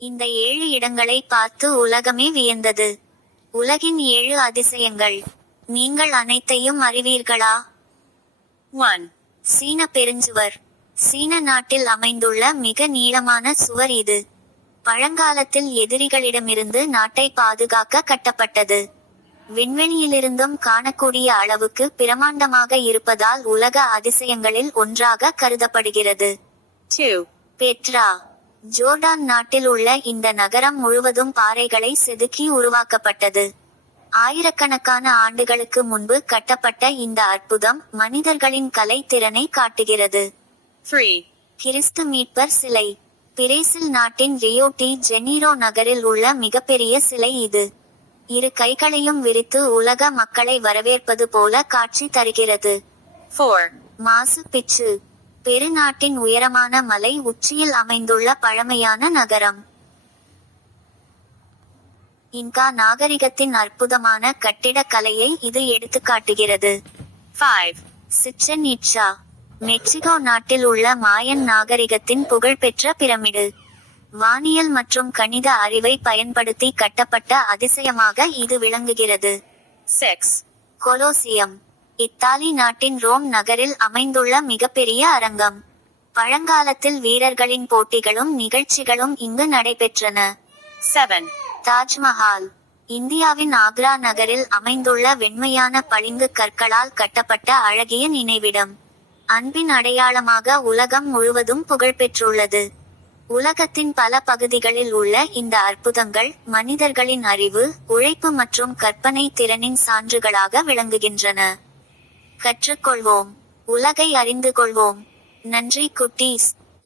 இந்த 7 இடங்களை பார்த்து உலகமே வியந்தது. உலகின் 7 அதிசயங்கள். நீங்கள் அனைத்தையும் அறிவீர்களா? 1. சீன பெருஞ்சுவர். சீன நாட்டில் அமைந்துள்ள மிக நீளமான சுவர் இது. பழங்காலத்தில் எதிரிகளிடமிருந்து நாட்டை பாதுகாக்க கட்டப்பட்டது. விண்வெளியிலிருந்தும் காணக்கூடிய அளவுக்கு பிரமாண்டமாக இருப்பதால் உலக அதிசயங்களில் ஒன்றாக கருதப்படுகிறது. 2. பெட்ரா. ஜோர்டான் நாட்டில் உள்ள இந்த நகரம் முழுவதும் பாறைகளை செதுக்கி உருவாக்கப்பட்டது. ஆயிரக்கணக்கான ஆண்டுகளுக்கு முன்பு கட்டப்பட்ட இந்த அற்புதம் மனிதர்களின் கலை திறனை காட்டுகிறது. 3. கிறிஸ்து மீட்பர் சிலை. பிரேசில் நாட்டின் ரியோ டி ஜெனீரோ நகரில் உள்ள மிகப்பெரிய சிலை இது. இரு கைகளையும் விரித்து உலக மக்களை வரவேற்பது போல காட்சி தருகிறது. 4. மாசு பிச்சு. பெரு நாட்டின் உயரமான மலை உச்சியில் அமைந்துள்ள பழமையான நகரம். இன்கா நாகரிகத்தின் அற்புதமான கட்டிடக்கலையை இது எடுத்துக்காட்டுகிறது. 5. Chichen Itza. மெக்சிகோ நாட்டில் உள்ள மாயன் நாகரிகத்தின் புகழ்பெற்ற பிரமிடு. வானியல் மற்றும் கணித அறிவை பயன்படுத்தி கட்டப்பட்ட அதிசயமாக இது விளங்குகிறது. 6. கொலோசியம். இத்தாலி நாட்டின் ரோம் நகரில் அமைந்துள்ள மிகப்பெரிய அரங்கம். பழங்காலத்தில் வீரர்களின் போட்டிகளும் நிகழ்ச்சிகளும் இங்கு நடைபெற்றன. 7. தாஜ்மஹால். இந்தியாவின் ஆக்ரா நகரில் அமைந்துள்ள வெண்மையான பளிங்கு கற்களால் கட்டப்பட்ட அழகிய நினைவிடம். அன்பின் அடையாளமாக உலகம் முழுவதும் புகழ்பெற்றுள்ளது. உலகத்தின் பல பகுதிகளில் உள்ள இந்த அற்புதங்கள் மனிதர்களின் அறிவு, உழைப்பு மற்றும் கற்பனை திறனின் சான்றுகளாக விளங்குகின்றன. கற்றுக்கொள்வோம். உலகை அறிந்து கொள்வோம். நன்றி குட்டீஸ்.